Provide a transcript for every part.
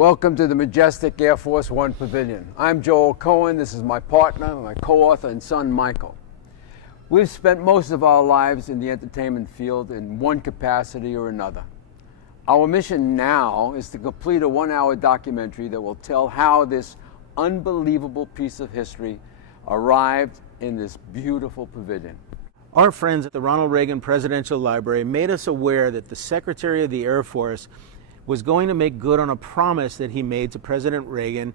Welcome to the majestic Air Force One Pavilion. I'm Joel Cohen. This is my partner, my co-author and son, Michael. We've spent most of our lives in the entertainment field in one capacity or another. Our mission now is to complete a one-hour documentary that will tell how this unbelievable piece of history arrived in this beautiful pavilion. Our friends at the Ronald Reagan Presidential Library made us aware that the Secretary of the Air Force was going to make good on a promise that he made to President Reagan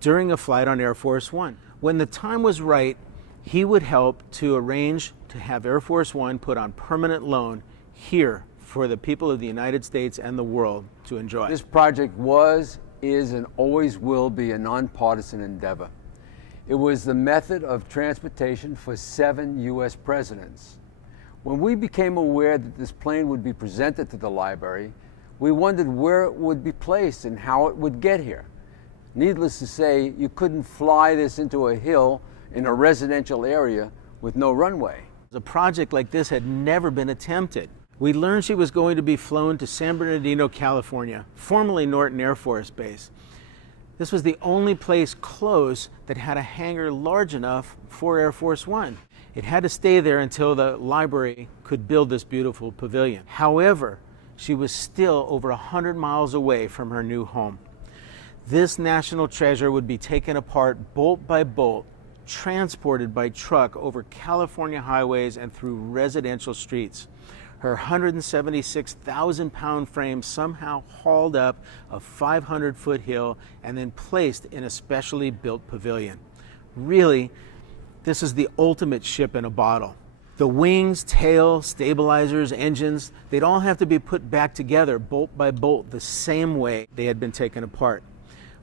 during a flight on Air Force One. When the time was right, he would help to arrange to have Air Force One put on permanent loan here for the people of the United States and the world to enjoy. This project was, is, and always will be a nonpartisan endeavor. It was the method of transportation for 7 U.S. presidents. When we became aware that this plane would be presented to the library, we wondered where it would be placed and how it would get here. Needless to say, you couldn't fly this into a hill in a residential area with no runway. A project like this had never been attempted. We learned she was going to be flown to San Bernardino, California, formerly Norton Air Force Base. This was the only place close that had a hangar large enough for Air Force One. It had to stay there until the library could build this beautiful pavilion. However, she was still over 100 miles away from her new home. This national treasure would be taken apart bolt by bolt, transported by truck over California highways and through residential streets. Her 176,000-pound frame somehow hauled up a 500-foot hill and then placed in a specially built pavilion. Really, this is the ultimate ship in a bottle. The wings, tail, stabilizers, engines, they'd all have to be put back together bolt by bolt the same way they had been taken apart.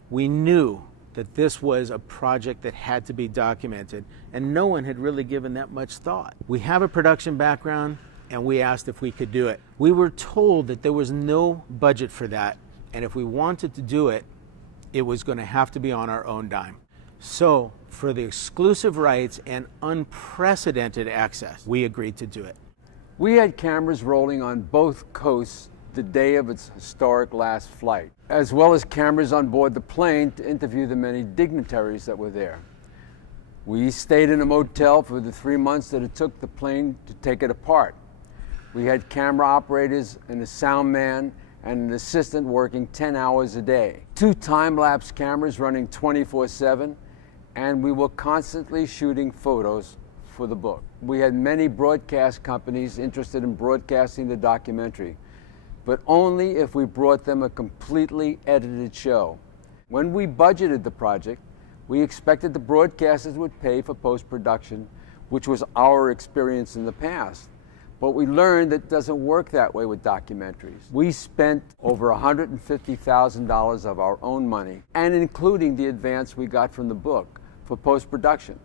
We knew that this was a project that had to be documented, and no one had really given that much thought. We have a production background, and we asked if we could do it. We were told that there was no budget for that, and if we wanted to do it, it was going to have to be on our own dime. So, for the exclusive rights and unprecedented access, we agreed to do it. We had cameras rolling on both coasts the day of its historic last flight, as well as cameras on board the plane to interview the many dignitaries that were there. We stayed in a motel for the 3 months that it took the plane to take it apart. We had camera operators and a sound man and an assistant working 10 hours a day. 2 time-lapse cameras running 24/7, and we were constantly shooting photos for the book. We had many broadcast companies interested in broadcasting the documentary, but only if we brought them a completely edited show. When we budgeted the project, we expected the broadcasters would pay for post-production, which was our experience in the past. But we learned that it doesn't work that way with documentaries. We spent over $150,000 of our own money, and including the advance we got from the book, for post-production.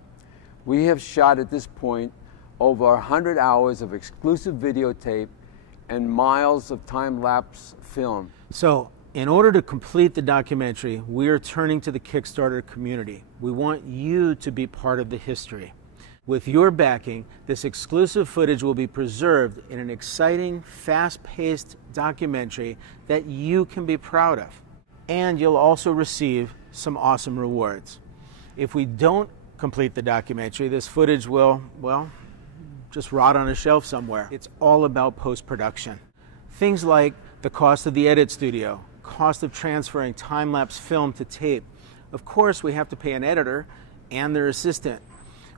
We have shot at this point over 100 hours of exclusive videotape and miles of time-lapse film. So, in order to complete the documentary, we are turning to the Kickstarter community. We want you to be part of the history. With your backing, this exclusive footage will be preserved in an exciting, fast-paced documentary that you can be proud of. And you'll also receive some awesome rewards. If we don't complete the documentary, this footage will, well, just rot on a shelf somewhere. It's all about post-production. Things like the cost of the edit studio, cost of transferring time-lapse film to tape. Of course, we have to pay an editor and their assistant.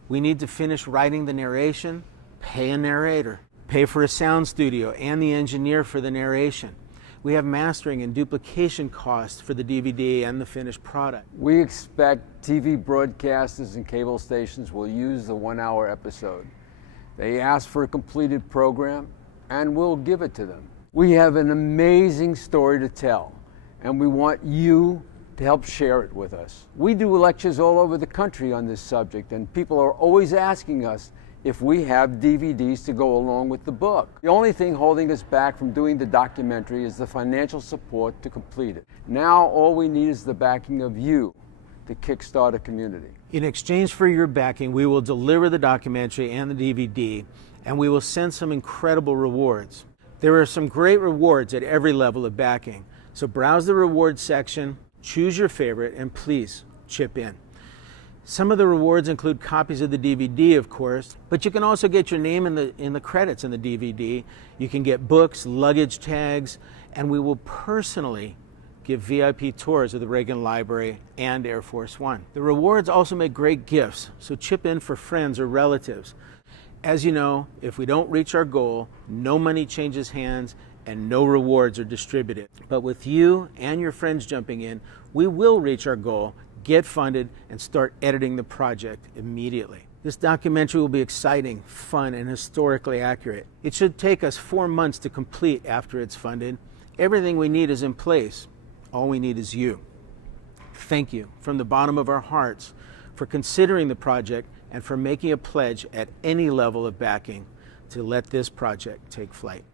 We need to finish writing the narration, pay a narrator, pay for a sound studio and the engineer for the narration. We have mastering and duplication costs for the DVD and the finished product. We expect TV broadcasters and cable stations will use the 1-hour episode. They ask for a completed program, and we'll give it to them. We have an amazing story to tell, and we want you to help share it with us. We do lectures all over the country on this subject, and people are always asking us if we have DVDs to go along with the book. The only thing holding us back from doing the documentary is the financial support to complete it. Now all we need is the backing of you, the Kickstarter community. In exchange for your backing, we will deliver the documentary and the DVD, and we will send some incredible rewards. There are some great rewards at every level of backing, so browse the rewards section, Choose your favorite and please chip in. Some of the rewards include copies of the DVD, of course, but you can also get your name in the credits in the DVD. You can get books, luggage tags, and we will personally give VIP tours of the Reagan Library and Air Force One. The rewards also make great gifts, so chip in for friends or relatives. As you know, if we don't reach our goal, no money changes hands and no rewards are distributed. But with you and your friends jumping in, we will reach our goal, get funded, and start editing the project immediately. This documentary will be exciting, fun, and historically accurate. It should take us 4 months to complete after it's funded. Everything we need is in place. All we need is you. Thank you from the bottom of our hearts for considering the project and for making a pledge at any level of backing to let this project take flight.